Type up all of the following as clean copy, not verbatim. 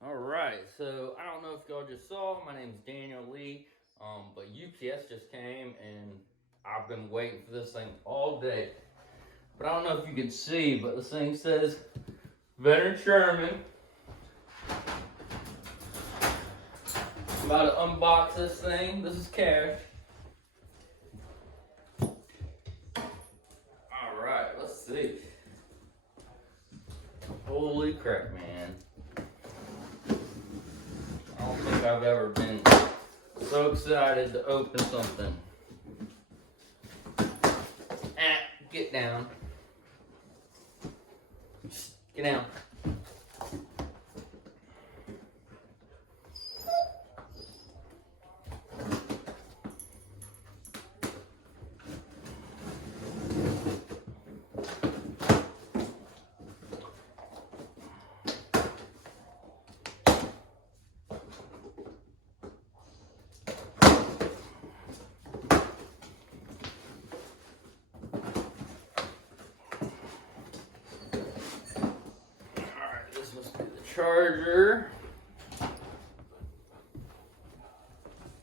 Alright, so I don't know if y'all just saw, my name's Daniel Lee, but UPS just came and I've been waiting for this thing all day. But I don't know if you can see, but this thing says Veteran Sherman. I'm about to unbox this thing. This is cash. Alright, let's see. Holy crap, man. I don't think I've ever been so excited to open something. Get down. Get down. This must be the charger.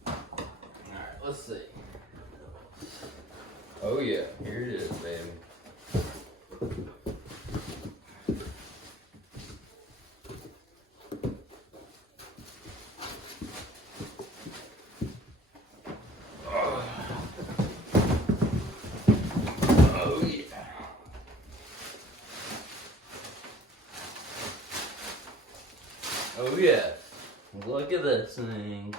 Alright, let's see. Oh yeah, here it is, baby. Oh yeah. Oh yeah, look at this thing.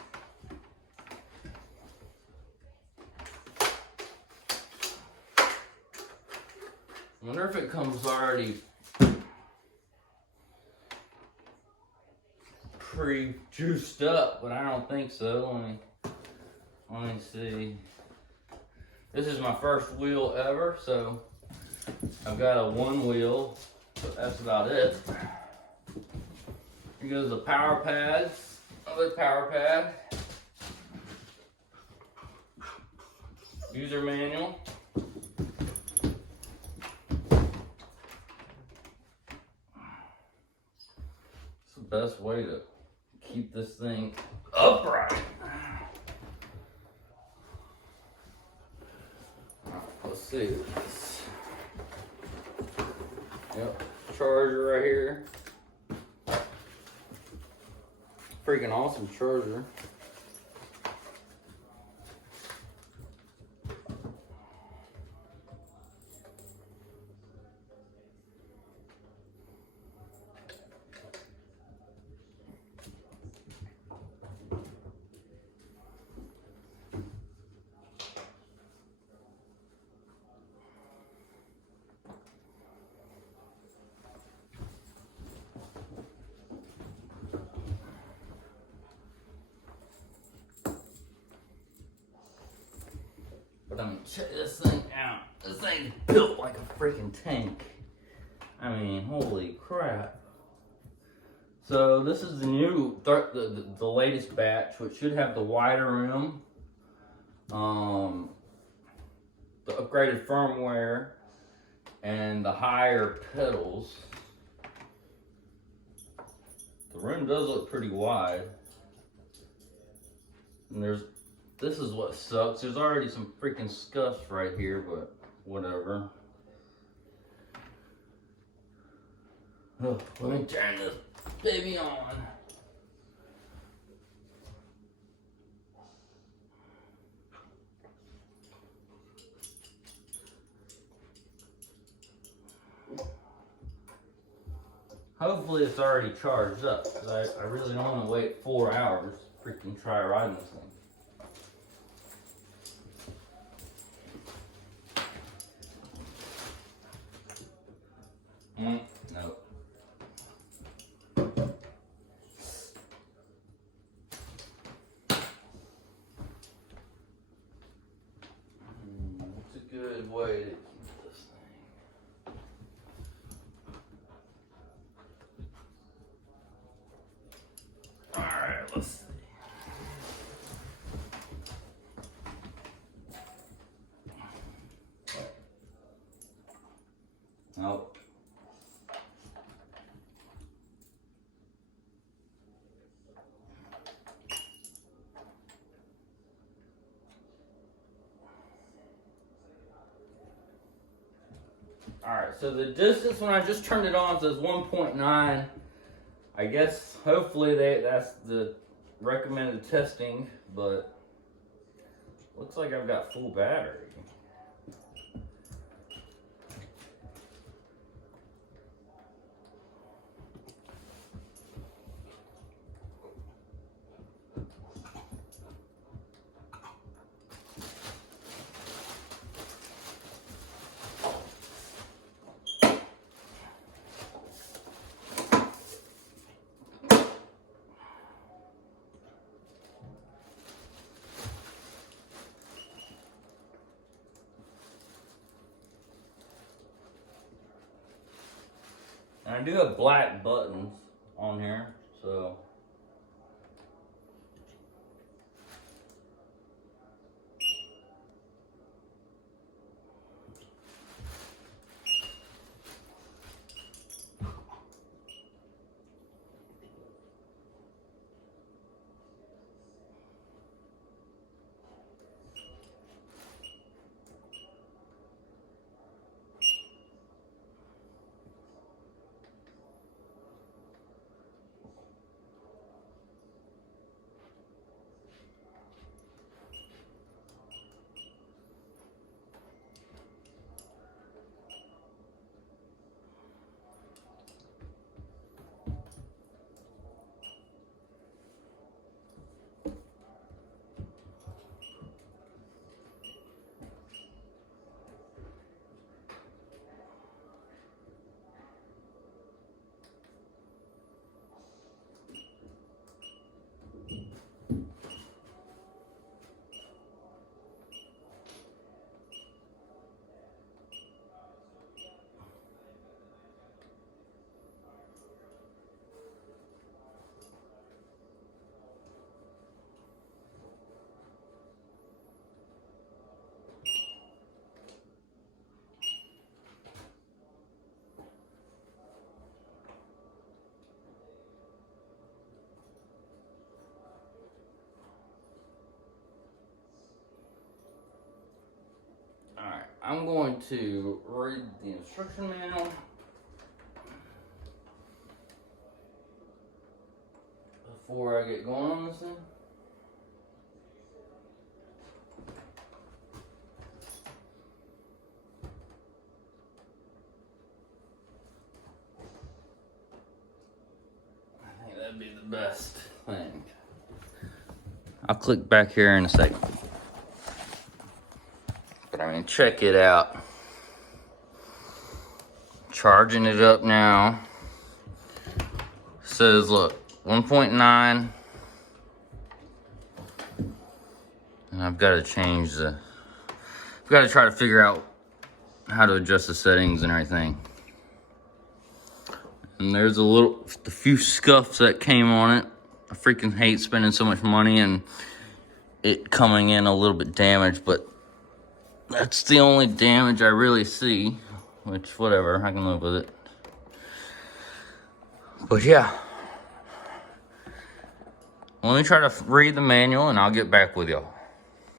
I wonder if it comes already pre-juiced up, but I don't think so. Let me see. This is my first wheel ever, so I've got a one wheel, but that's about it. Here goes the power pads, another power pad, user manual. It's the best way to keep this thing upright. Let's see this. Yep, charger right here. Freaking awesome charger. But I mean, check this thing out. This thing's built like a freaking tank. I mean, holy crap. So this is the new, the latest batch, which should have the wider rim, the upgraded firmware, and the higher pedals. The rim does look pretty wide. And this is what sucks. There's already some freaking scuffs right here, but whatever. Oh, let me turn this baby on. Hopefully it's already charged up, because I really don't want to wait 4 hours to freaking try riding this thing. No. It's a good way to keep this thing. Alright, let's see. Alright, so the distance when I just turned it on says 1.9. I guess hopefully that's the recommended testing, but looks like I've got full battery. And I do have black buttons on here, so. Alright, I'm going to read the instruction manual before I get going on this thing. I think that'd be the best thing. I'll click back here in a second. But I mean, check it out. Charging it up now. Says, look, 1.9. And I've got to change the... I've got to try to figure out how to adjust the settings and everything. And there's a few scuffs that came on it. I freaking hate spending so much money and it coming in a little bit damaged, but that's the only damage I really see, which, whatever, I can live with it. But yeah, let me try to read the manual and I'll get back with y'all.